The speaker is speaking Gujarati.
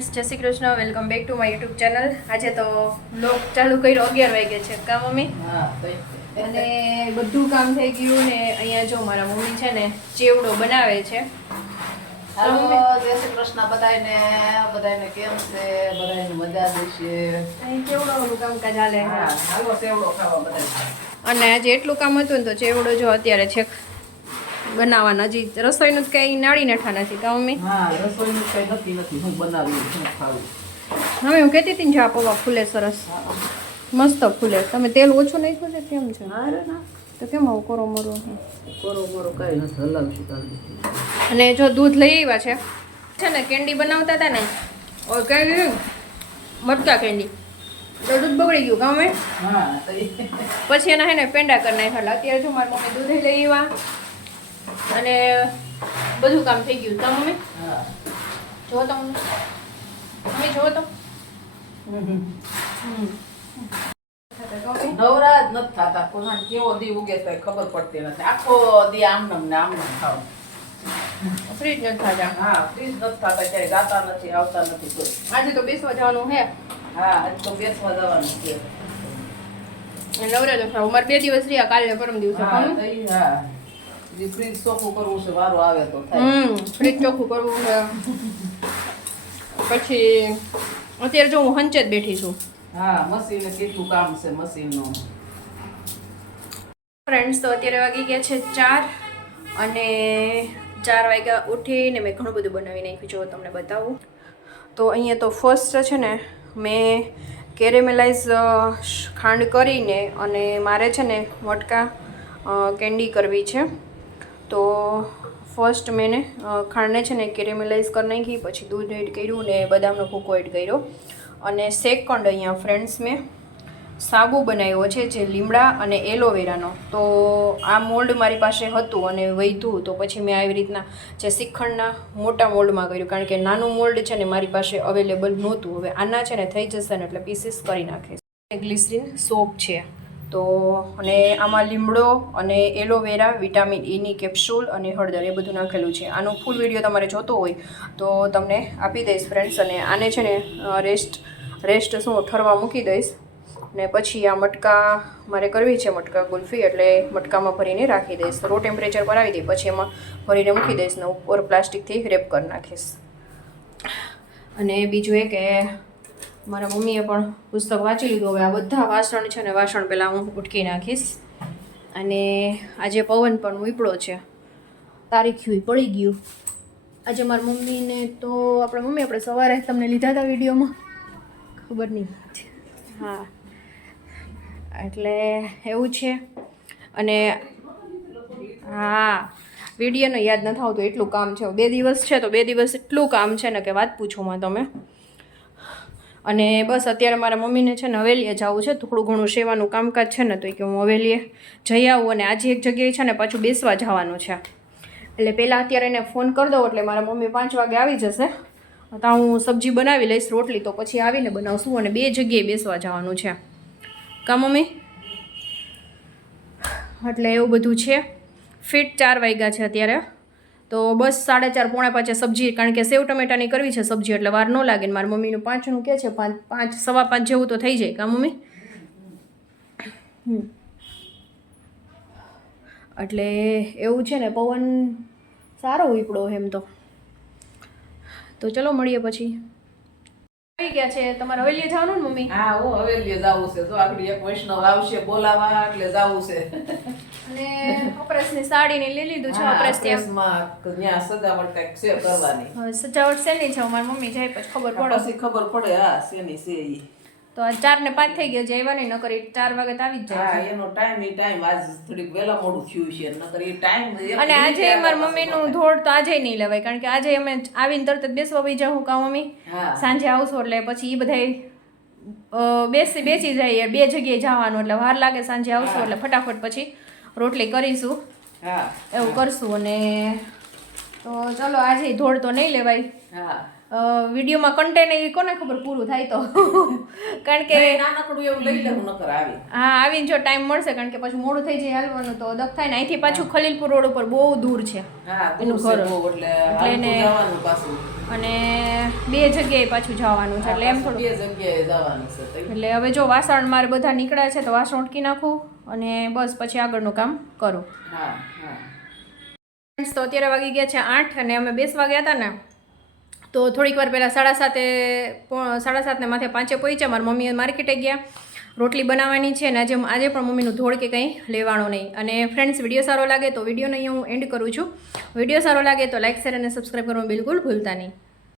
જય Shri Krishna, welcome back to my YouTube channel. આજે તો વ્લોગ ચાલુ કર્યો 11 વાગે છે કા મમ્મી? અને બધું કામ થઈ ગયું ને અહીંયા જો મારા મમ્મી છે ને ચેવડો બનાવે છે. હાલો, જય શ્રી કૃષ્ણ બધાને કેમ છે? બધાને મજા દેશે. અહીં ચેવડોનું કામકાજ હાલે. હા, હાલો ચેવડો ખાવા બધાય. અને આજે એટલું કામ હતું ને તો ચેવડો જો અત્યારે છે બનાવવાનો. હજી રસોઈનું જ કંઈ નાળી નઠા નથી કા મમ્મી? હા, રસોઈનું કઈ નથી હું બનાવી હું ખાવું. હવે હું કહેતી હતી ને જો આ પૌવા ફૂલે સરસ મસ્ત ફૂલે. તમે તેલ ઓછું નાખ્યું છે કેમ છે? હા રે ના, તો કેમ આવું કોરો મોરો? કોરો કઈ નથી, હલાવશું કાલે. અને જો દૂધ લઈ આવ્યા છે ને કેન્ડી બનાવતા હતા ને ઓર કઈ મટકા કેન્ડી તો દૂધ બગડી ગયું ગામે. હા, પછી એના હે ને પેંડા કરી નાખ્યા. અત્યારે જો મારી મમ્મી દૂધ લઈ આવ્યા અને બધું કામ થઈ ગયું. કા મમ્મી? હા. જો તો મમ્મી જો તો નવરા જ નથી થતા. કોણ કેવો દી ઉગે તો ખબર પડતી નથી. આખો દી આમનમ ને આમનમ ખાવ. ફ્રીજ નથી થાતા. હા, ફ્રીજ નથી થતા, ક્યાંય જાતા નથી, આવતા નથી કોઈ. આજે તો બેસવા જવાનું હે. હા, આજ તો બેસવા જવાનું છે. નવરા તો ખાવ. અમારે 2 દિવસ રહ્યા, કાલે પરમ દિવસે હા, ખાવું. તઈ હા. જે ફ્રીજ ચોખ્ખું કરવું છે, વારો આવે તો થાય. ફ્રીજ ચોખ્ખું કરવું છે. પછી અત્યારે જો હું હંચે જ બેઠી છું. હા, મશીને કેટલું કામ છે મશીનનું. ફ્રેન્ડ્સ તો અત્યારે વાગી ગયા છે 4 અને 4 વાગ્યા ઉઠીને મેં ઘણું બધું બનાવી નાખ્યું. જો તમને બતાવું તો અહીંયા તો ફર્સ્ટ છે ને મેં કેરેમેલાઇઝ ખાંડ કરીને અને મારે છે ને મટકા કેન્ડી કરવી છે. તો ફર્સ્ટ મેં ખાંડને છે ને કેરેમેલાઇઝ કરી નાખી, પછી દૂધ એડ કર્યું ને બદામનો ભૂકો એડ કર્યો. અને સેકન્ડ અહીંયા ફ્રેન્ડ્સ મેં સાબુ બનાવ્યો છે જે લીમડા અને એલોવેરાનો. તો આ મોલ્ડ મારી પાસે હતું અને વધ્યું તો પછી મેં આવી રીતના જે શ્રીખંડના મોટા મોલ્ડમાં કર્યું, કારણ કે નાનું મોલ્ડ છે ને મારી પાસે અવેલેબલ નહોતું. હવે આના છે ને થઈ જશે ને એટલે પીસીસ કરી નાખીશ. ગ્લિસરીન સોપ છે તો, અને આમાં લીમડો અને એલોવેરા, વિટામિન ઈની કેપ્સ્યુલ અને હળદર એ બધું નાખેલું છે. આનો ફૂલ વિડીયો તમારે જોતો હોય તો તમને આપી દઈશ ફ્રેન્ડ્સ. અને આને છે ને રેસ્ટ શું ઠરવા મૂકી દઈશ. ને પછી આ મટકા મારે કરવી છે, મટકા ગુલ્ફી, એટલે મટકામાં ભરીને રાખી દઈશ. રો ટેમ્પરેચર પર આવી દઈ પછી એમાં ભરીને મૂકી દઈશ ને ઉપર પ્લાસ્ટિકથી રેપ કરી નાખીશ. અને બીજું એ કે મારા મમ્મીએ પણ પુસ્તક વાંચી લીધું. હવે આ બધા વાસણ છે ને વાસણ પહેલાં હું ઉટકી નાખીશ. અને આજે પવન પણ ઉપડ્યો છે, તારીખ્યું પડી ગયું આજે મારી મમ્મીને. તો આપણે સવારે તમને લીધા હતા વિડીયોમાં, ખબર નહીં. હા, એટલે એવું છે. અને હા, વિડીયોને યાદ નથી આવતું એટલું કામ છે. 2 દિવસ છે તો 2 દિવસ એટલું કામ છે ને કે વાત પૂછોમાં તમે. અને બસ અત્યારે મારા મમ્મીને છે ને હવેલીએ જવું છે, થોડું ઘણું સેવાનું કામકાજ છે ને, તો કે હું હવેલીએ જઈ આવું. અને આજે એક જગ્યાએ છે ને પાછું બેસવા જવાનું છે, એટલે પહેલાં અત્યારે એને ફોન કરી દઉં એટલે મારા મમ્મી 5 વાગે આવી જશે. તો હું સબ્જી બનાવી લઈશ, રોટલી તો પછી આવીને બનાવશું. અને 2 જગ્યાએ બેસવા જવાનું છે કા મમ્મી? એટલે એવું બધું છે. ફિટ 4 વાગ્યા છે અત્યારે તો બસ 4:30 પોણા 5 સબ્જી, કારણ કે સેવ ટમેટાની કરવી છે સબ્જી એટલે વાર ન લાગે. ને મારા મમ્મીનું 5નું કહે છે, 5 સવા 5 જેવું તો થઈ જાય કા મમ્મી? એટલે એવું છે ને, પવન સારો ઉપડો એમ તો ચલો મળીએ પછી. આવી ગયા છે તમારે હવેલીએ જવાનું ને મમ્મી? હા, હું હવેલીએ જાવું છે. જો આગળ એક વૈષ્ણવ આવશે બોલાવા એટલે જાવું છે. અને અપરેશની સાડીને લઈ લીધું છે. અપરેશ ત્યાં સજાવટ કંઈક છે કરવાની. સજાવટ શેની છે મારી મમ્મી જાય પછી ખબર પડે. પછી ખબર પડે હા શેની છે ઈ. તો 4 ને 5 થઈ ગયો છે, આવ્યા નહીં. નકર 4 વાગે તો આવી જ જાય. હા, એનો ટાઈમ આજ થોડીક વહેલા મોડું થયું છે, નકર એ ટાઈમ. અને આજે મારી મમ્મીનું ધોળ તો આજે નહીં લેવાય, કારણ કે આજે અમે આવીને તરત જ બેસવા વઈ જાઉં કા મમ્મી? સાંજે આવશો એટલે પછી એ બધા બેસી જાય. 2 જગ્યાએ જવાનું એટલે વાર લાગે. સાંજે આવશો એટલે ફટાફટ પછી રોટલી કરીશું, એવું કરશું. અને તો ચલો આજે ધોળ તો નહીં લેવાય. વિડીયોમાં કન્ટેન્ટ એ કોને ખબર પૂરું થાય તો, કારણ કે નાનકડું એવું લઈ લેવું નકર આવી. હા, આવીને જો ટાઈમ મળશે, કારણ કે પછી મોડું થઈ જાય હાલવાનું તો દક થાય ને. અહીંથી પાછું ખલીલપુર રોડ ઉપર બહુ દૂર છે એનું ઘર, એટલે એને અને 2 જગ્યાએ પાછું જવાનું છે એટલે એમ થોડું બે જગ્યાએ જવાનું છે તો એટલે હવે જો વાસણ મારે બધા નીકળ્યા છે તો વાસણ ઉટકી નાખું અને બસ પછી આગળનું કામ કરું. હા હા ફ્રેન્ડ્સ તો અત્યારે વાગી ગયા છે 8 અને અમે બેસવા ગયા હતા ને તો થોડીક વાર પહેલાં 7:30 ને માથે 5 પહોંચ્યા. મારી મમ્મી માર્કેટે ગયા, રોટલી બનાવવાની છે અને આજે પણ મમ્મીનું ધોળ કે કંઈ લેવાનું નહીં. અને ફ્રેન્ડ્સ વિડીયો સારો લાગે તો વિડીયોને અહીંયા હું એન્ડ કરું છું. વિડીયો સારો લાગે તો લાઇક શેર અને સબસ્ક્રાઈબ કરવાનું બિલકુલ ભૂલતા નહીં.